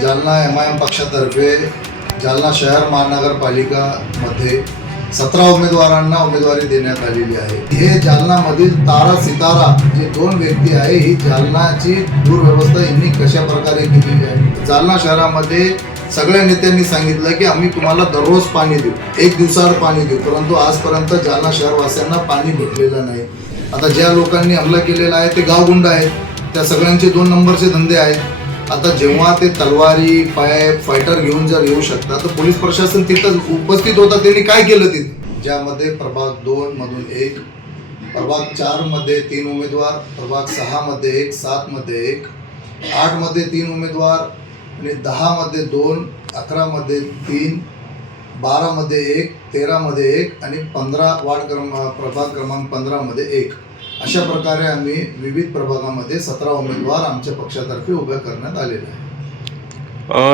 Jalna MIM पक्षातर्फे जालना शहर महानगरपालिकामध्ये 17 उमेदवारांना उमेदवारी देण्यात आलेली आहे. हे जालनामधील तारा सितारा जे दोन व्यक्ती आहे, ही जालनाची दुर्व्यवस्था यांनी कशा प्रकारे केलेली आहे. जालना शहरामध्ये सगळ्या नेत्यांनी सांगितलं की आम्ही तुम्हाला दररोज पाणी देऊ, एक दिवसावर पाणी देऊ, परंतु आजपर्यंत जालना शहरवासियांना पाणी भेटलेलं नाही. आता ज्या लोकांनी हमला केलेला आहे ते गावगुंड आहेत, त्या सगळ्यांचे 2 नंबरचे धंदे आहेत. आता जेव्हा ते तलवारी पाईप फायटर घेऊन जर येऊ शकतात तर पोलीस प्रशासन तिथं उपस्थित होता. त्यांनी काय केलं तिथं, ज्यामध्ये प्रभाग 2 मधून 1, प्रभाग 4 मध्ये 3 उमेदवार, प्रभाग 6 मध्ये 1, 7 मध्ये 1, 8 मध्ये 3 उमेदवार आणि 10 मध्ये 2, 11 मध्ये 3, 12 मध्ये 1, 13 मध्ये 1 आणि 15 प्रभाग क्रमांक 15 मध्ये 1, अशा प्रकारे आम्ही विविध प्रभागामध्ये 17 उमेदवार आमच्या पक्षातर्फे उभे करण्यात आलेले आहे.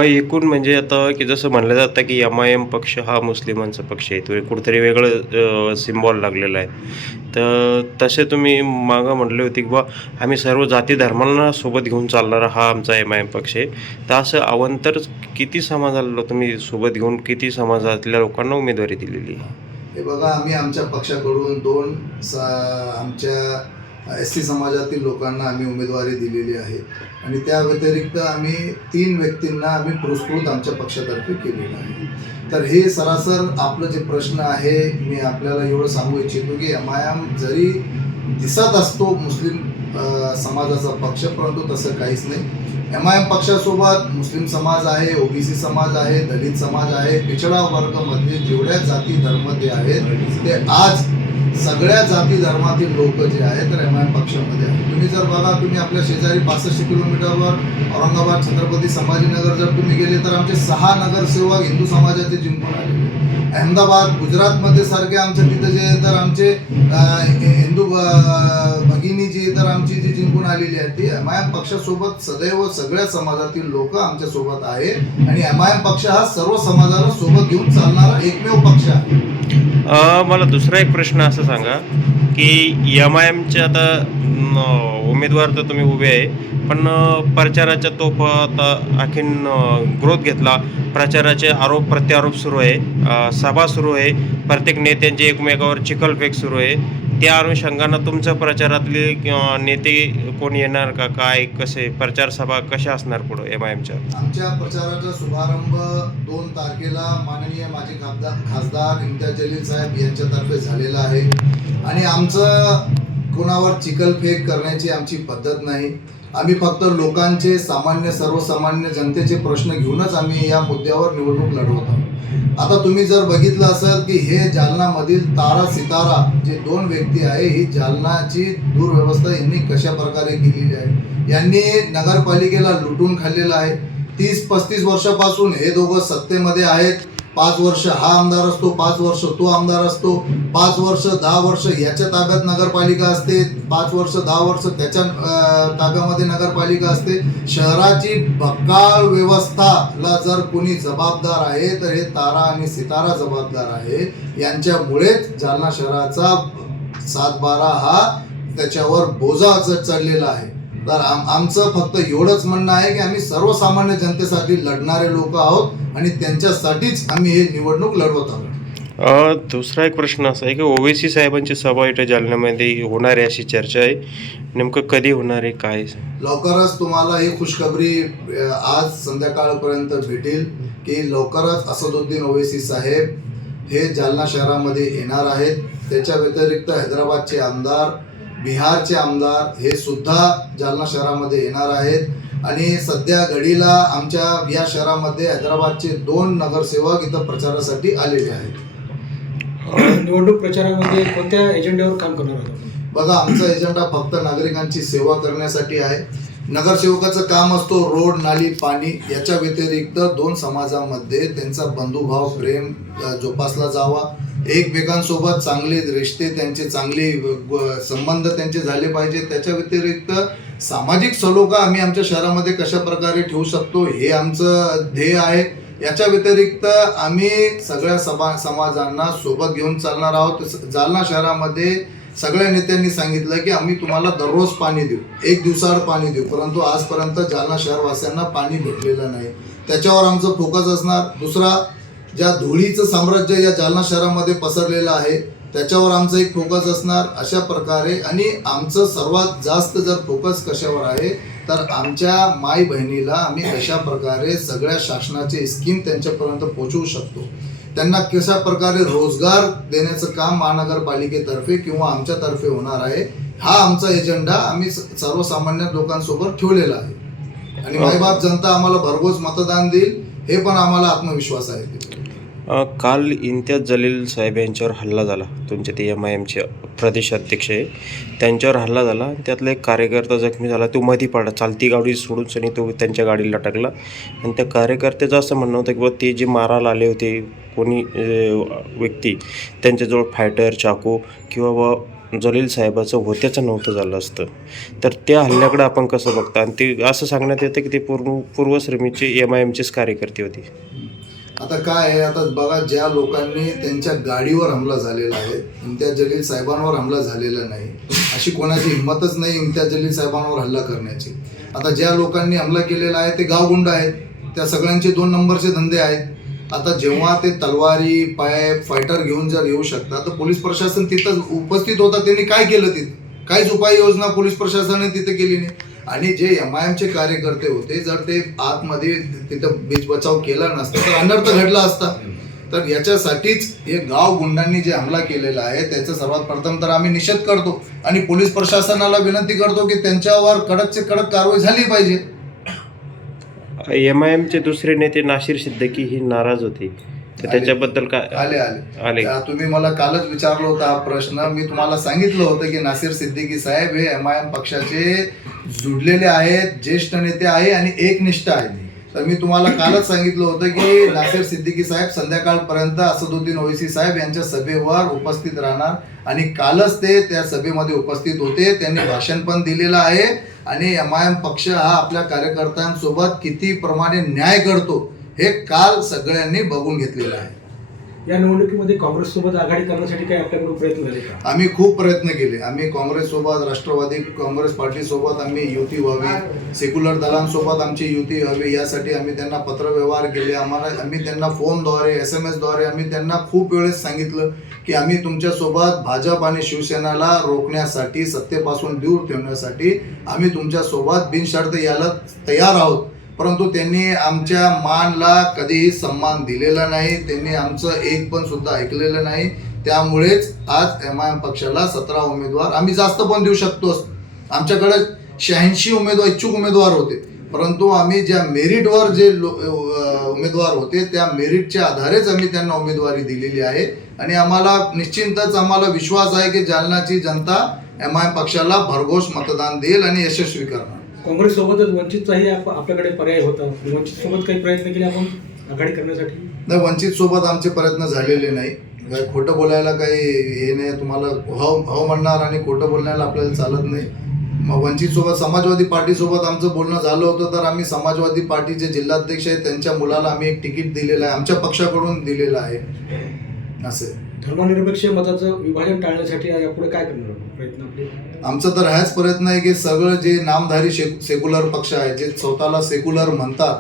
एकूण म्हणजे आता की जसं म्हणलं जातं की MIM पक्ष हा मुस्लिमांचा पक्ष आहे, तो कुठेतरी वेगळं सिम्बॉल लागलेला आहे. तर तसे तुम्ही मागं म्हटले होते की बा आम्ही सर्व जाती धर्मांना सोबत घेऊन चालणारा हा आमचा MIM पक्ष आहे. तर असं अवंतर किती समाजाला तुम्ही सोबत घेऊन किती समाजातल्या लोकांना उमेदवारी दिलेली आहे? हे बघा, आम्ही आमच्या पक्षाकडून आमच्या SC समाजातील लोकांना आम्ही उमेदवारी दिलेली आहे आणि त्या व्यतिरिक्त आम्ही 3 व्यक्तींना आम्ही पुरस्कृत आमच्या पक्षातर्फे केलेलं आहे. तर हे सरासर आपलं जे प्रश्न आहे, मी आपल्याला एवढं सांगू इच्छितो की MIM जरी दिसत असतो मुस्लिम समाजाचा पक्ष, परंतु तसं काहीच नाही. MIM पक्षासोबत मुस्लिम समाज आहे, OBC समाज आहे, दलित समाज आहे, पिछडा वर्गामधले जेवढ्या जाती धर्म ते आहेत ते आज सगळ्या जाती धर्मातील लोक जे आहेत तर MIM पक्षामध्ये आहेत. तुम्ही जर बघा, तुम्ही आपल्या शेजारी 65 किलोमीटरवर औरंगाबाद छत्रपती संभाजीनगर जर तुम्ही गेले तर आमचे 6 नगरसेवक हिंदू समाजाचे जिंकून आलेले. अहमदाबाद गुजरातमध्ये सारखे आमच्या तिथं जे तर आमचे हिंदू भगिनी जी तर आमची जी जिंकून आलेली आहे ती MIM पक्षासोबत सदैव सगळ्या समाजातील लोक आमच्या सोबत आहे आणि MIM पक्ष हा सर्व समाजाला सोबत घेऊन चालणारा एकमेव पक्ष आहे. मला दुसरा एक प्रश्न असं सांगा की MIMचे आता उमेदवार तर तुम्ही उभे आहे, पण प्रचाराच्या तोफ आता आणखीन ग्रोथ घेतला, प्रचाराचे आरोप प्रत्यारोप सुरू आहे, सभा सुरू आहे, प्रत्येक नेत्यांचे एकमेकावर चिखलफेक सुरू आहे. त्या अनुषंगानं तुमच्या प्रचारातले नेते कोण येणार का, काय कसे प्रचार सभा कशा असणार पुढं MIMच्या? आमच्या प्रचाराचा शुभारंभ 2 तारखेला माननीय माजी खासदार इम्तियाज जलील साहेब यांच्यातर्फे झालेला आहे आणि आमचं कोणावर चिखलफेक करण्याची आमची पद्धत नाही. आम्ही फक्त लोकांचे सर्वसामान्य जनतेचे प्रश्न घेऊनच आम्ही या मुद्द्यावर निवडणूक लढवत आहोत. आता तुम्ही जर बघितलं असेल की हे जालनामधील तारा सितारा जे 2 व्यक्ती आहे, ही जालनाची दुर्व्यवस्था यांनी कशा प्रकारे केलेली आहे. यांनी नगरपालिकेला लुटून खाल्लेलं आहे. 30-35 वर्षापासून हे दोघं सत्तेमध्ये आहेत. 5 वर्ष हा आमदार असतो, 5 वर्ष तो आमदार असतो, 5 वर्ष 10 वर्ष याच्या ताब्यात नगरपालिका असते, 5 वर्ष 10 वर्ष त्याच्या ताब्यामध्ये नगरपालिका असते. शहराची बकाल व्यवस्थाला जर कोणी जबाबदार आहे तर हे तारा आणि सितारा जबाबदार आहे. यांच्यामुळेच जालना शहराचा 7-12 हा त्याच्यावर बोजा चढलेला आहे. तर आमचं फक्त एवढंच म्हणणं आहे की आम्ही सर्वसामान्य जनतेसाठी लढणारे लोक आहोत आणि त्यांच्यासाठीच आम्ही हे निवडणूक लढवत आहोत. दुसरा एक प्रश्न असा आहे की OBC साहेबांची सभा इथे जालन्यामध्ये होणार आहे अशी चर्चा आहे, नेमकं कधी होणार आहे काय? लवकरच तुम्हाला ही खुशखबरी आज संध्याकाळपर्यंत भेटेल की लवकरच असदुद्दीन ओवैसी साहेब हे जालना शहरामध्ये येणार आहेत. त्याच्या व्यतिरिक्त हैदराबादचे आमदार, बिहारचे आमदार हे सुद्धा जालना शहरामध्ये येणार आहेत आणि सध्या घडीला आमच्या या शहरामध्ये हैदराबादचे 2 नगरसेवक इथं प्रचारासाठी आलेले आहेत. निवडणूक प्रचारामध्ये कोणत्या एजेंड्यावर काम करणार आहात? बघा, आमचा एजेंडा फक्त नागरिकांची सेवा करण्यासाठी आहे. नगरसेवकाचं काम असतो रोड, नाली, पाणी. याच्या व्यतिरिक्त 2 समाजामध्ये त्यांचा बंधुभाव, प्रेम जोपासला जावा. एकमेकांसोबत चांगले रिश्ते, त्यांचे चांगले संबंध त्यांचे झाले पाहिजे. त्याच्या व्यतिरिक्त सामाजिक सलोखा आम्ही आमच्या शहरामध्ये कशा प्रकारे ठेवू शकतो हे आमचं ध्येय आहे. याच्या व्यतिरिक्त आम्ही सगळ्या समाजांना सोबत घेऊन चालणार आहोत. जालना शहरामध्ये सगळ्या नेत्यांनी सांगितलं की आम्ही तुम्हाला दररोज पाणी देऊ, एक दिवसाआड पाणी देऊ, परंतु आजपर्यंत जालना शहरवासियांना पाणी भेटलेलं नाही. त्याच्यावर आमचं फोकस असणार. दुसरा, ज्या धुळीचं साम्राज्य या जालना शहरामध्ये पसरलेलं आहे त्याच्यावर आमचं एक फोकस असणार. अशा प्रकारे आणि आमचं सर्वात जास्त जर फोकस कशावर आहे तर आमच्या माई बहिणीला आम्ही कशा प्रकारे सगळ्या शासनाचे स्कीम त्यांच्यापर्यंत पोहोचवू शकतो, त्यांना कशा प्रकारे रोजगार देण्याचं काम महानगरपालिकेतर्फे किंवा आमच्यातर्फे होणार आहे, हा आमचा एजेंडा आम्ही सर्वसामान्य लोकांसोबत ठेवलेला आहे. आणि मायबाप जनता आम्हाला भरघोस मतदान देईल हे पण आम्हाला आत्मविश्वास आहे. काल इम्तियाज जलील साहेब यांच्यावर हल्ला झाला. तुमचे ते MIMचे प्रदेश अध्यक्ष आहे, त्यांच्यावर हल्ला झाला. त्यातला एक कार्यकर्ता जखमी झाला. तो मध्ये पडला, चालती गाडी सोडून सनी तो त्यांच्या गाडीला टाकला. आणि त्या कार्यकर्त्याचं असं म्हणणं होतं की बा ते जे मारायला आले होते कोणी व्यक्ती, त्यांच्याजवळ फायटर, चाकू किंवा बा जलील साहेबाचं होत्याचं नव्हतं झालं असतं. तर त्या हल्ल्याकडे आपण कसं बघता? आणि ते असं सांगण्यात येतं की ते पूर्वश्रमीचे MIMचेच कार्यकर्ते होते. आता काय आहे, आता बघा, ज्या लोकांनी त्यांच्या गाडीवर हमला झालेला आहे, इम्तियाज जलील साहेबांवर हमला झालेला नाही, अशी कोणाची हिंमतच नाही इम्तियाज जलील साहेबांवर हल्ला करण्याची. आता ज्या लोकांनी हमला केलेला आहे ते गावगुंड आहेत, त्या सगळ्यांचे 2 नंबरचे धंदे आहेत. आता जेव्हा ते तलवारी, पाईप, फायटर घेऊन जर येऊ शकतात तर पोलीस प्रशासन तिथं उपस्थित होता, त्यांनी काय केलं? तिथं काहीच उपाययोजना पोलीस प्रशासनाने तिथे केली नाही. आणि जे MIMचे कार्यकर्ते होते, जर ते आतमध्ये तिथं बीच बचाव केला नसता तर अनर्थ घडला असता. तर याच्यासाठीच हे गाव गुंडांनी जे हमला केलेला आहे त्याचा सर्वात प्रथम तर आम्ही निषेध करतो आणि पोलीस प्रशासनाला विनंती करतो की त्यांच्यावर कडकचे कडक कारवाई झाली पाहिजे. MIMचे दुसरे नेते नासिर सिद्दीकी ही नाराज होते, तर त्याच्याबद्दल काय? आले तुम्ही मला कालच विचारलं होता हा प्रश्न. मी तुम्हाला सांगितलं होतं की नासिर सिद्दीकी साहेब हे MIM पक्षाचे जुडलेले आहेत, ज्येष्ठ नेते आहे आणि एकनिष्ठ आहेत. तर मी तुम्हाला कालच सांगितलं होतं की नासिर सिद्दीकी साहेब संध्याकाळपर्यंत असदुद्दीन ओवैसी साहेब यांच्या सभेवर उपस्थित राहणार आणि कालच ते त्या सभेमध्ये उपस्थित होते. त्यांनी भाषण पण दिलेलं आहे आणि MIM पक्ष हा आपल्या कार्यकर्त्यांसोबत किती प्रमाणे न्याय करतो हे काल सगळ्यांनी बघून घेतलेलं आहे. या निवडणुकीमध्ये काँग्रेससोबत आघाडी करण्यासाठी काही आपल्याकडून प्रयत्न झाले का? आम्ही खूप प्रयत्न केले. आम्ही काँग्रेससोबत, राष्ट्रवादी काँग्रेस पार्टीसोबत आम्ही युती व्हावी, सेक्युलर दलांसोबत आमची युती व्हावी यासाठी आम्ही त्यांना पत्रव्यवहार केले. आम्ही त्यांना फोनद्वारे, SMS द्वारे आम्ही त्यांना खूप वेळेस सांगितलं की आम्ही तुमच्यासोबत भाजप आणि शिवसेनाला रोखण्यासाठी, सत्तेपासून दूर ठेवण्यासाठी आम्ही तुमच्यासोबत बिनशर्त यायला तयार आहोत. परंतु त्यांनी आमच्या मानला कधीही सन्मान दिलेला नाही, त्यांनी आमचं एक पण सुद्धा ऐकलेलं नाही. त्यामुळेच आज MIM पक्षाला 17 उमेदवार, आम्ही जास्त पण देऊ शकतो, आमच्याकडे 86 इच्छुक उमेदवार होते, परंतु आम्ही ज्या मेरिटवर जे उमेदवार होते त्या मेरिटच्या आधारेच आम्ही त्यांना उमेदवारी दिलेली आहे. आणि आम्हाला निश्चितच विश्वास आहे की जालनाची जनता MIM पक्षाला भरघोस मतदान देईल आणि यशस्वी करणार. काँग्रेस सोबतच वंचितचाही आपल्याकडे पर्याय होता, वंचित सोबत काही प्रयत्न केले आपण आघाडी करण्यासाठी? नाही, वंचित सोबत आमचे प्रयत्न झालेले नाही. काय खोटं बोलायला काही हे नाही, तुम्हाला हो म्हणणार आणि खोटं बोलण्याला आपल्याला चालत नाही. मग वंचित सोबत, समाजवादी पार्टी सोबत आमचं बोलणं झालं होतं, तर आम्ही समाजवादी पार्टीचे जिल्हाध्यक्ष आहेत त्यांच्या मुलाला आम्ही एक तिकीट दिलेलं आहे, आमच्या पक्षाकडून दिलेलं आहे. असे धर्मनिरपेक्ष मताचं विभाजन टाळण्यासाठी यापुढे काय करणार प्रयत्न आपले? आमचा तर हाच प्रयत्न आहे की सगळं जे नामधारी सेक्युलर पक्ष आहे, जे स्वतःला सेक्युलर म्हणतात,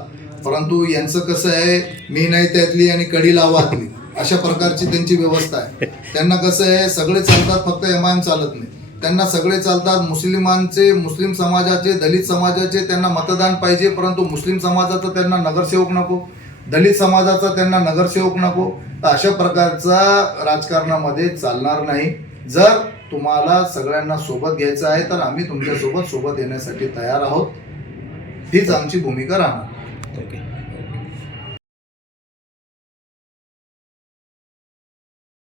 परंतु यांचं कसं आहे, मी नाही त्यातली आणि कडी लावातली अशा प्रकारची त्यांची व्यवस्था आहे. त्यांना कसं आहे, सगळे चालतात, फक्त MIM चालत नाही. त्यांना सगळे चालतात, मुस्लिम समाजाचे, दलित समाजाचे त्यांना मतदान पाहिजे, परंतु मुस्लिम समाजाचा त्यांना नगरसेवक नको, दलित समाजाचा त्यांना नगरसेवक नको. तर अशा प्रकारचा राजकारणामध्ये चालणार नाही. जर तुम्हाला सगळ्यांना सोबत घ्यायचं आहे तर आम्ही तुमच्यासोबत येण्यासाठी तयार आहोत. हीच आमची भूमिका राहणार. ओके.